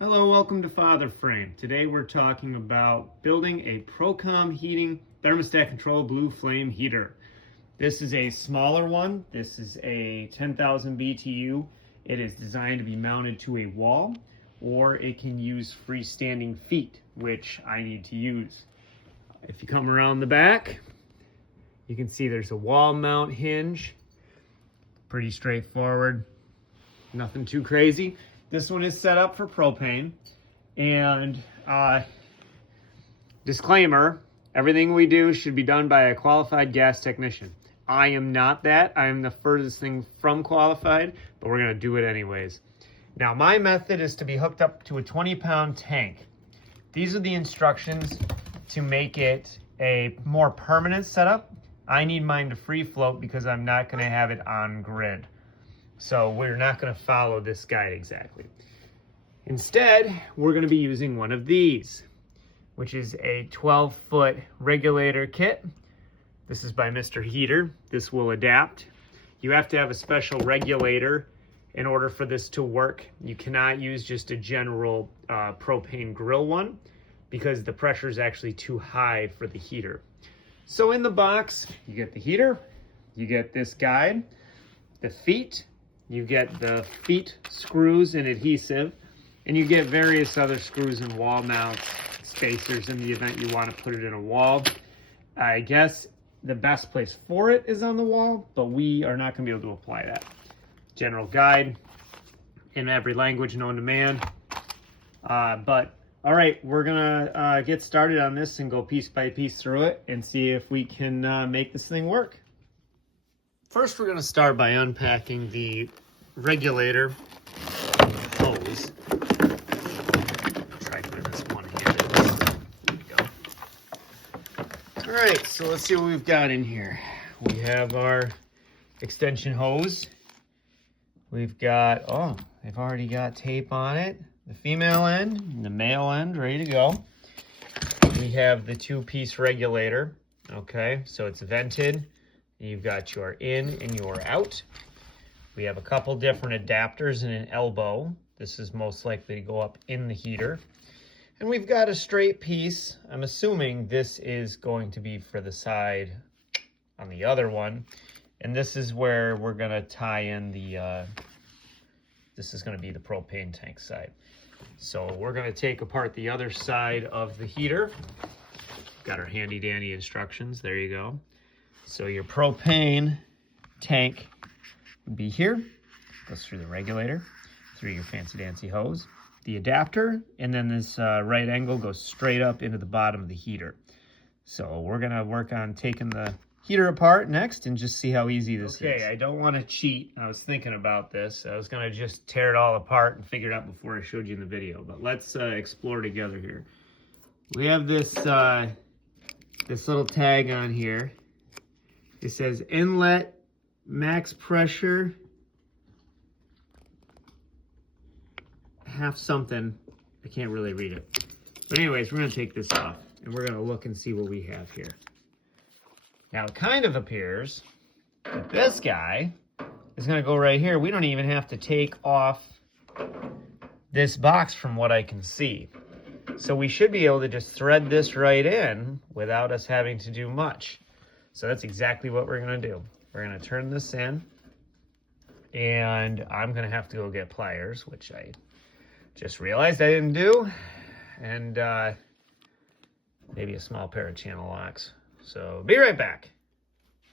Hello, welcome to Father Frame. Today we're talking about building a Procom heating thermostat control blue flame heater. This is a smaller one. This is a 10,000 BTU. It is designed to be mounted to a wall, or it can use freestanding feet, which I need to use. If you come around the back, you can see there's a wall mount hinge. Pretty straightforward, nothing too crazy. This one is set up for propane, and disclaimer, everything we do should be done by a qualified gas technician. I am not that. I am the furthest thing from qualified, but we're gonna do it anyways. Now, my method is to be hooked up to a 20-pound tank. These are the instructions to make it a more permanent setup. I need mine to free float because I'm not gonna have it on grid. So we're not going to follow this guide exactly. Instead, we're going to be using one of these, which is a 12-foot regulator kit. This is by Mr. Heater. This will adapt. You have to have a special regulator in order for this to work. You cannot use just a general propane grill one because the pressure is actually too high for the heater. So in the box, you get the heater, you get this guide, the feet, you get the feet screws and adhesive, and you get various other screws and wall mounts, spacers in the event you want to put it in a wall. I guess the best place for it is on the wall, but we are not going to be able to apply that. General guide in every language known to man. But all right, we're gonna get started on this and go piece by piece through it and see if we can make this thing work. First, we're going to start by unpacking the regulator hose. Try doing this one-handed. There we go. All right, so let's see what we've got in here. We have our extension hose. We've got, oh, they've already got tape on it. The female end and the male end ready to go. We have the two-piece regulator. Okay, so it's vented. You've got your in and your out. We have a couple different adapters and an elbow. This is most likely to go up in the heater. And we've got a straight piece. I'm assuming this is going to be for the side on the other one. And this is where we're gonna tie in the, this is gonna be the propane tank side. So we're gonna take apart the other side of the heater. Got our handy dandy instructions, there you go. So your propane tank would be here, goes through the regulator, through your fancy dancy hose, the adapter, and then this right angle goes straight up into the bottom of the heater. So we're gonna work on taking the heater apart next and just see how easy this is. Okay, I don't wanna cheat. I was thinking about this. I was gonna just tear it all apart and figure it out before I showed you in the video, but let's explore together here. We have this, this little tag on here. It says inlet max pressure, half something. I can't really read it. But anyways, we're gonna take this off and we're gonna look and see what we have here. Now it kind of appears that this guy is gonna go right here. We don't even have to take off this box from what I can see. So we should be able to just thread this right in without us having to do much. So that's exactly what we're gonna do. We're gonna turn this in, and I'm gonna have to go get pliers, which I just realized I didn't do, and maybe a small pair of channel locks. So be right back.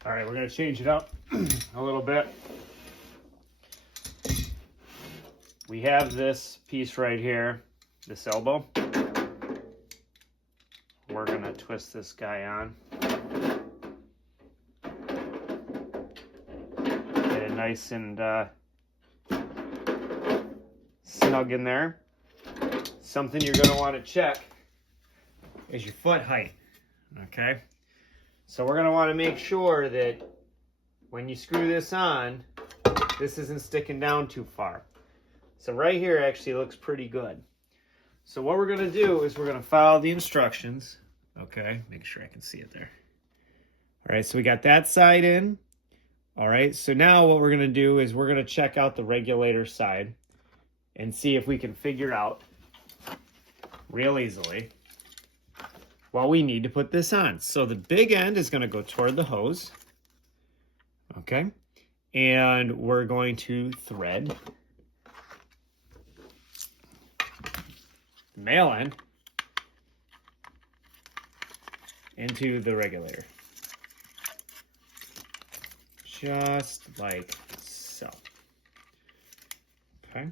All right, we're gonna change it up a little bit. We have this piece right here, this elbow. We're gonna twist this guy on. Nice and snug in there. Something you're going to want to check is your foot height. Okay, so we're going to want to make sure that when you screw this on, this isn't sticking down too far. So right here actually looks pretty good. So what we're going to do is we're going to follow the instructions. Okay, make sure I can see it there. All right, so we got that side in. All right, so now what we're gonna do is we're gonna check out the regulator side and see if we can figure out real easily. Well, we need to put this on. So the big end is going to go toward the hose. Okay. And we're going to thread the male end into the regulator. Just like so. Okay.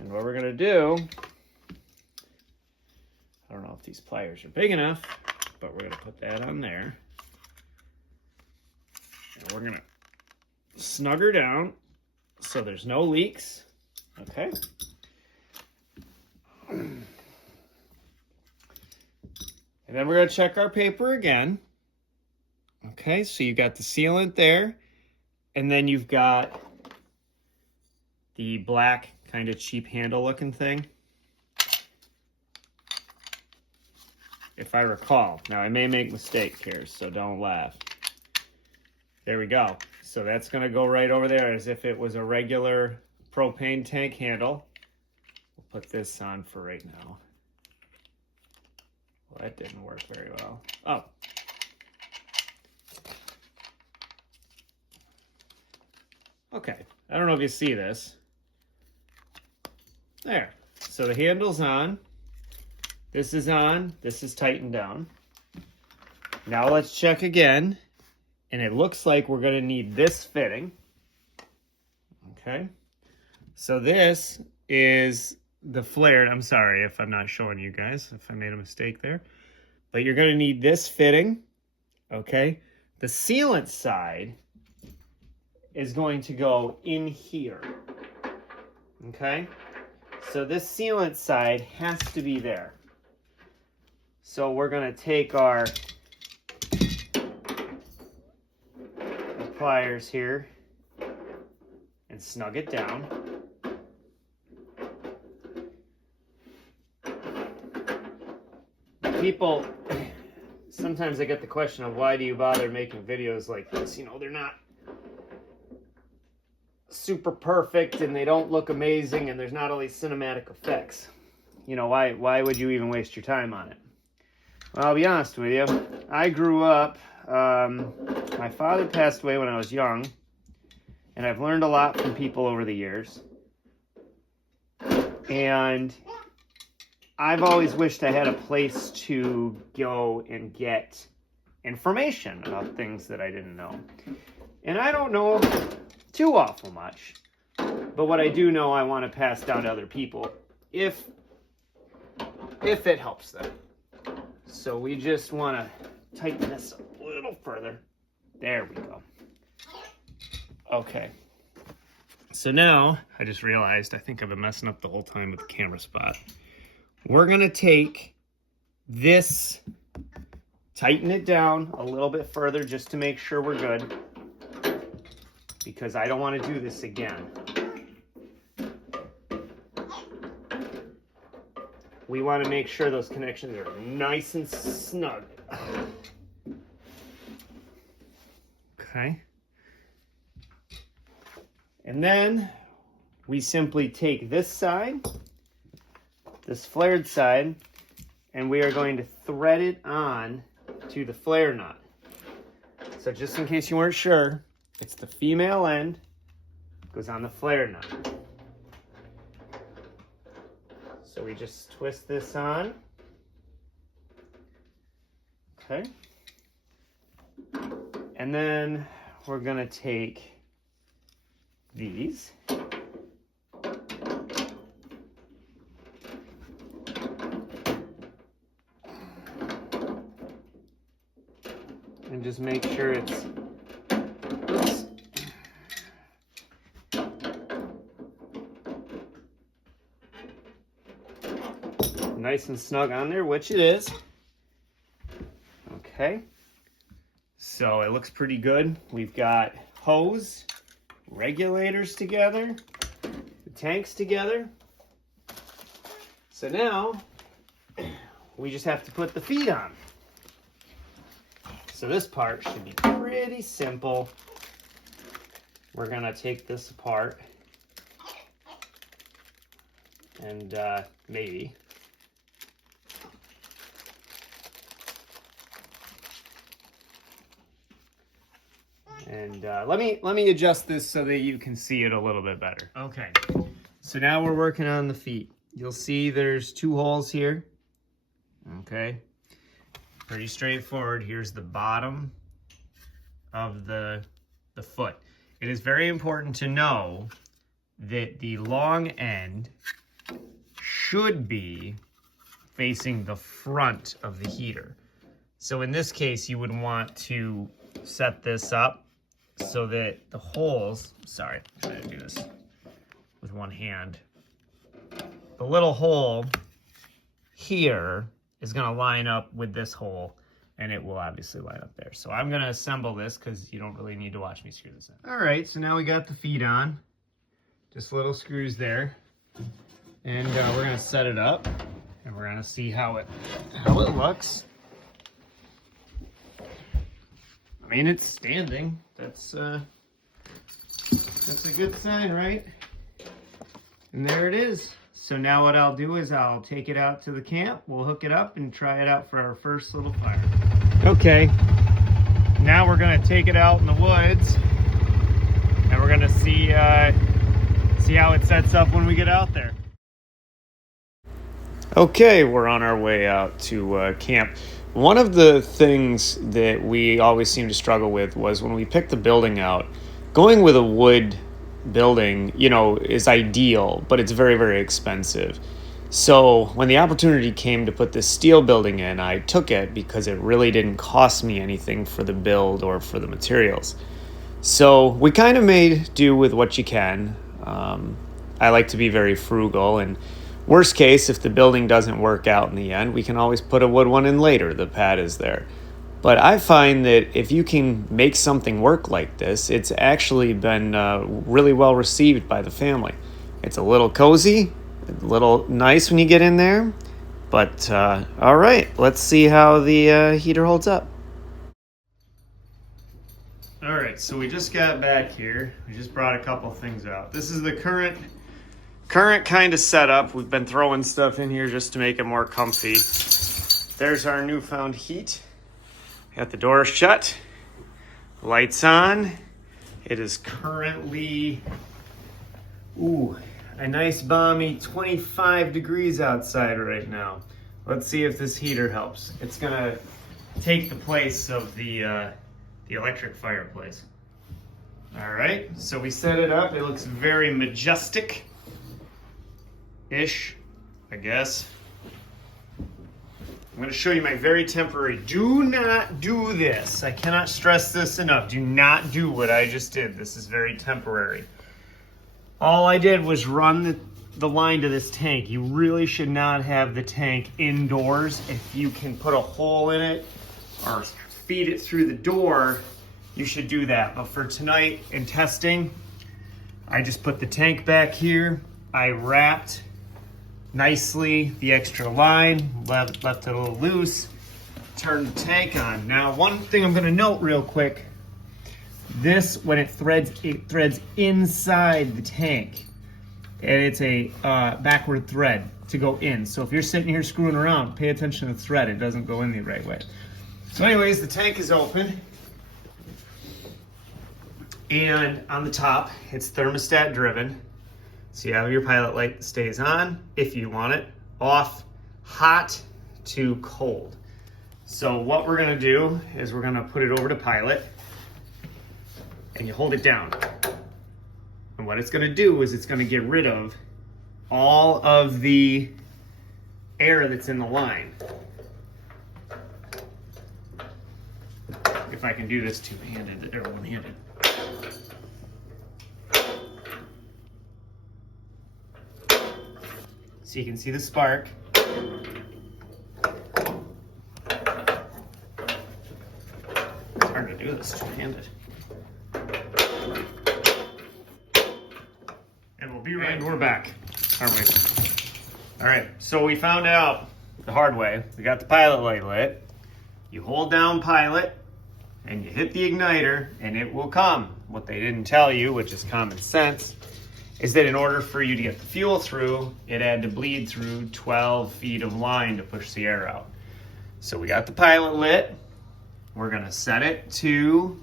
And what we're going to do, I don't know if these pliers are big enough, but we're going to put that on there. And we're going to snug her down so there's no leaks. Okay. And then we're going to check our paper again. Okay, so you got the sealant there, and then you've got the black kind of cheap handle looking thing. If I recall. Now, I may make mistakes here, so don't laugh. There we go. So that's going to go right over there as if it was a regular propane tank handle. We'll put this on for right now. Well, that didn't work very well. Oh. Okay. I don't know if you see this. There. So the handle's on. This is on. This is tightened down. Now let's check again. And it looks like we're going to need this fitting. Okay. So this is the flared. I'm sorry if I'm not showing you guys, if I made a mistake there. But you're going to need this fitting. Okay. The sealant side is going to go in here. Okay. So this sealant side has to be there. So we're going to take our pliers here and snug it down. People, sometimes I get the question of why do you bother making videos like this? You know, they're not super perfect and they don't look amazing and there's not all these cinematic effects. You know, why would you even waste your time on it? Well, I'll be honest with you. I grew up, my father passed away when I was young, and I've learned a lot from people over the years. And I've always wished I had a place to go and get information about things that I didn't know. And I don't know too awful much, but what I do know I want to pass down to other people if it helps them. So we just want to tighten this a little further. There we go. Okay. So now, I just realized, I think I've been messing up the whole time with the camera spot. We're going to take this, tighten it down a little bit further just to make sure we're good. Because I don't want to do this again. We want to make sure those connections are nice and snug. Okay. And then we simply take this side, this flared side, and we are going to thread it on to the flare knot. So just in case you weren't sure, it's the female end, goes on the flare knot. So we just twist this on. Okay. And then we're going to take these. And just make sure it's nice and snug on there, which it is. Okay. So it looks pretty good. We've got hose, regulators together, the tanks together. So now we just have to put the feet on. So this part should be pretty simple. We're gonna take this apart and maybe. And let me adjust this so that you can see it a little bit better. Okay, so now we're working on the feet. You'll see there's 2 holes here. Okay, pretty straightforward. Here's the bottom of the foot. It is very important to know that the long end should be facing the front of the heater. So in this case, you would want to set this up so that the holes, sorry, I'm trying to do this with one hand. The little hole here is gonna line up with this hole, and it will obviously line up there. So I'm gonna assemble this because you don't really need to watch me screw this in. All right, so now we got the feet on. Just little screws there. And we're gonna set it up, and we're gonna see how it looks. I mean, it's standing. That's a good sign, right? And there it is. So now what I'll do is I'll take it out to the camp, we'll hook it up and try it out for our first little fire. Okay, now we're gonna take it out in the woods and we're gonna see how it sets up when we get out there. Okay, we're on our way out to camp. One of the things that we always seem to struggle with was when we picked the building out, going with a wood building, you know, is ideal, but it's very, very expensive. So when the opportunity came to put this steel building in, I took it because it really didn't cost me anything for the build or for the materials. So we kind of made do with what you can. I like to be very frugal, and worst case, if the building doesn't work out in the end, we can always put a wood one in later. The pad is there. But I find that if you can make something work like this, it's actually been really well received by the family. It's a little cozy, a little nice when you get in there. But all right, let's see how the heater holds up. All right, so we just got back here. We just brought a couple things out. This is the current kind of setup. We've been throwing stuff in here just to make it more comfy. There's our newfound heat. Got the door shut, lights on. It is currently, a nice balmy 25 degrees outside right now. Let's see if this heater helps. It's gonna take the place of the electric fireplace. All right, so we set it up. It looks very majestic-ish, I guess. I'm going to show you my very temporary. Do not do this. I cannot stress this enough. Do not do what I just did. This is very temporary. All I did was run the line to this tank. You really should not have the tank indoors. If you can put a hole in it or feed it through the door, you should do that. But for tonight in testing, I just put the tank back here. I wrapped nicely the extra line, left it a little loose, turned the tank on. Now, one thing I'm gonna note real quick, this, when it threads inside the tank, and it's a backward thread to go in. So if you're sitting here screwing around, pay attention to the thread, it doesn't go in the right way. So anyways, the tank is open. And on the top, it's thermostat driven. So you have your pilot light that stays on if you want it, off, hot to cold. So what we're gonna do is we're gonna put it over to pilot and you hold it down. And what it's gonna do is it's gonna get rid of all of the air that's in the line. If I can do this two-handed or one-handed. So you can see the spark. It's hard to do this two-handed. And we'll be right. And we're back, aren't we? All right, so we found out the hard way. We got the pilot light lit. You hold down pilot and you hit the igniter and it will come. What they didn't tell you, which is common sense, is that in order for you to get the fuel through, it had to bleed through 12 feet of line to push the air out. So we got the pilot lit. We're gonna set it to,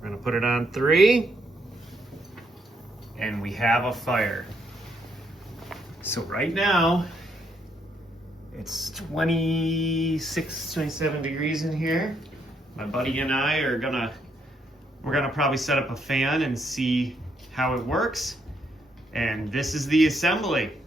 we're gonna put it on 3, and we have a fire. So right now, it's 26, 27 degrees in here. My buddy and I are we're gonna probably set up a fan and see how it works. And this is the assembly.